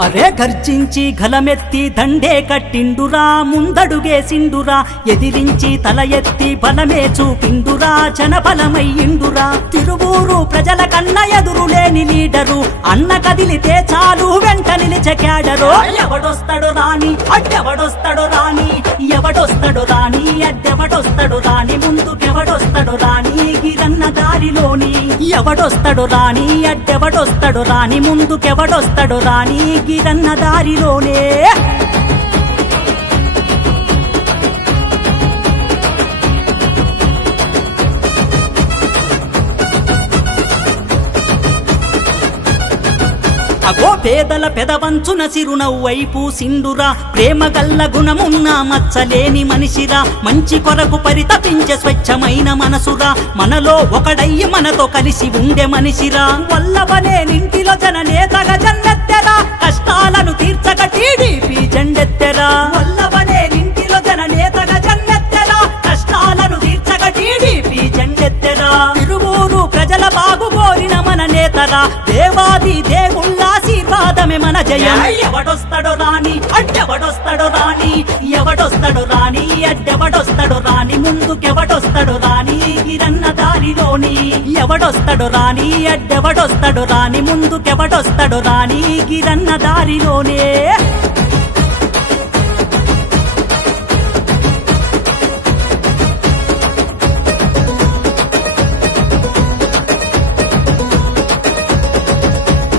అరే గర్జించి గలమెత్తి దండే కట్టిండురా ముందడుగేసిండురా ఎదిరించి తల ఎత్తి బలమే చూపిండురా జనబలమయ్యిండురా తిరువూరు ప్రజల కన్న ఎదురులేని లీడరు అన్న కదిలితే చాలు వెంట నిలిచే క్యాడరు ఎవడొస్తాడు రాని అడ్డెవడొస్తాడు రాని ఎవడొస్తాడు రాని అడ్డెవడొస్తాడు రాని ముందుకెవడొస్తాడు రాని గిరన్న దారిలోని ఎవడొస్తాడు రాని అడ్డెవడొస్తాడు రాని ముందుకెవడొస్తాడు రాని గిరన్న దారిలోనే అగో పేదల పెదవంచున సిరునవ్వైపు సిండురా ప్రేమ గల్ల గుణమున్న మచ్చలేని మనిషిరా మంచి కొరకు పరితపించే స్వచ్ఛమైన మనసురా మనలో ఒకడయ్యి మనతో కలిసి ఉండే మనిషిరా వల్లభనే నింటిలో జననేతగా జెండెత్తెరా కష్టాలను తీర్చక టీడీపీ జెండెత్తెరా వల్లభనే నింటిలో జననేతగా జెండెత్తెరా కష్టాలను తీర్చక టీడీపీ జెండెత్తెరా తిరువూరు ప్రజల బాగు కోరిన మన నేతరా దేవాది దేవుళ్ళ ఆశీర్వాదమే మన జయం ఎవడొస్తాడో రాని అడ్డెవడొస్తాడో రాని ఎవడొస్తాడో రాని అడ్డెవడొస్తాడో రాని ముందుకెవడొస్తాడో రాని గిరన్న దారిలోని ఎవడొస్తాడో రాని అడ్డెవడొస్తాడో రాని ముందుకెవడొస్తాడో రాని గిరన్న దారిలోనే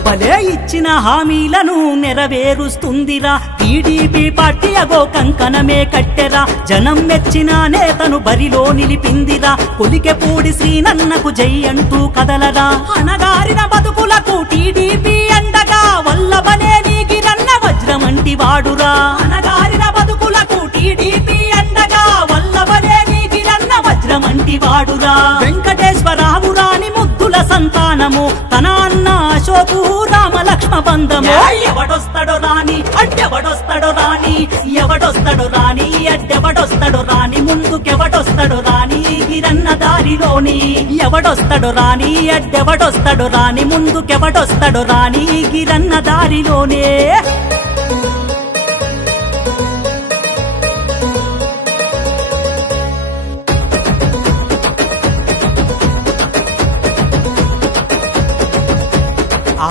భలే ఇచ్చిన హామీలను నెరవేరుస్తుందిరా టీడీపీ పార్టీ అగో కంకణమే కట్టెరా జనం మెచ్చిన నేతను బరిలో నిలిపిందిరా కొలికెపూడి శ్రీనన్నకు జై అంటూ కదలరా అనగారిన బతుకులకు టీడీపీ అండగా వల్లభనే గిరన్న వజ్రమంటి వాడురా అనగారిన బతుకులకు టీడీపీ అండగా వల్లభనే గిరన్న వజ్రమంటి వాడురా వెంకటేశ్వరరావు రాని ముద్దుల సంతానము తన అన్న అశోకు రామ లక్ష్మ బంధము ఎవడొస్తాడో రాని అడ్డెవడొస్తాడో రాని ఎవడొస్తాడో రాని అడ్డెవడొస్తాడో రాని ముందుకెవడొస్తాడో రాని గిరన్న దారిలోని ఎవడొస్తాడో రాని అడ్డెవడొస్తాడో రాని ముందుకెవడొస్తాడో రాని గిరన్న దారిలోనే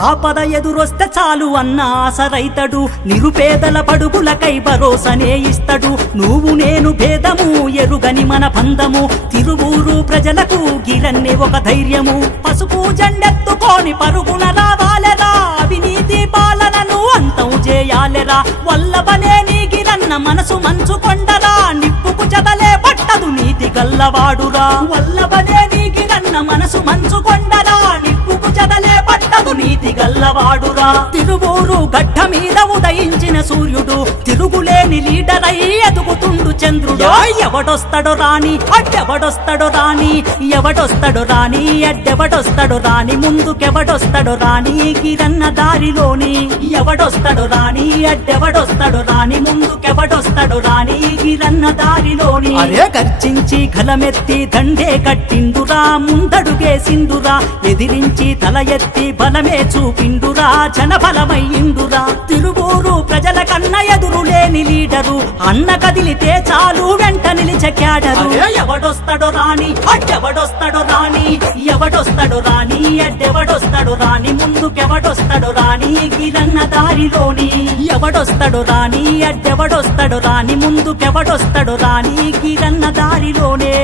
ఆపద ఎదురొస్తే చాలు అన్న ఆశ రైతడు నిరుపేదల పడుగులకై భరోసనే ఇస్తడు నువ్వు నేను భేదము ఎరుగని మన బంధము తిరువూరు ప్రజలకు గిరన్నే ఒక ధైర్యము పసుపు జెండెత్తుకొని పరుగున రావాలెరా అవినీతి పాలనను అంతం చేయాలెరా వల్లభనే గిరన్న మనసు మంచు కొండరా నిప్పుకు చదలే పట్టదు నీతి గల్లవాడురా వల్లభనే గిరన్న మనసు మంచు కొండరా నిప్పుకు చదలే పట్టదు నీతి గల్లవాడురా తిరువూరు గడ్డ మీద ఉదయించిన సూర్యుడు తిరుగులేని లీడరై ఎదుగుతుండు చంద్రుడు ఎవడొస్తాడో రాని అడ్డెవడొస్తాడో రాని ఎవడొస్తాడో రాని అడ్డెవడొస్తాడో రాని ముందుకెవడొస్తాడో రాని గిరన్న దారిలోని ఎవడొస్తాడో రాని అడ్డెవడొస్తాడో రాని ముందుకెవడొస్తాడో రాని గిరన్న దారిలోని అరే గర్జించి గలమెత్తి దండే కట్టిండురా ముందడుగేసిండురా ఎదిరించి తల ఎత్తి బలమే చూపిండురా జనబలమయ్యిండురా తిరువూరు ప్రజల కన్న ఎదురులేని లీడరు అన్న కదిలితే చాలు వెంట నిలిచే క్యాడరు ఎవడొస్తాడో రాని అడ్డెవడొస్తాడో రాని ఎవడొస్తాడో రాని అడ్డెవడొస్తాడో రాని ముందుకెవడొస్తాడో రాని గిరన్న దారిలోని ఎవడొస్తాడో రాని అడ్డెవడొస్తాడో రాని ముందుకెవడొస్తాడో రాని గిరన్న దారిలోనే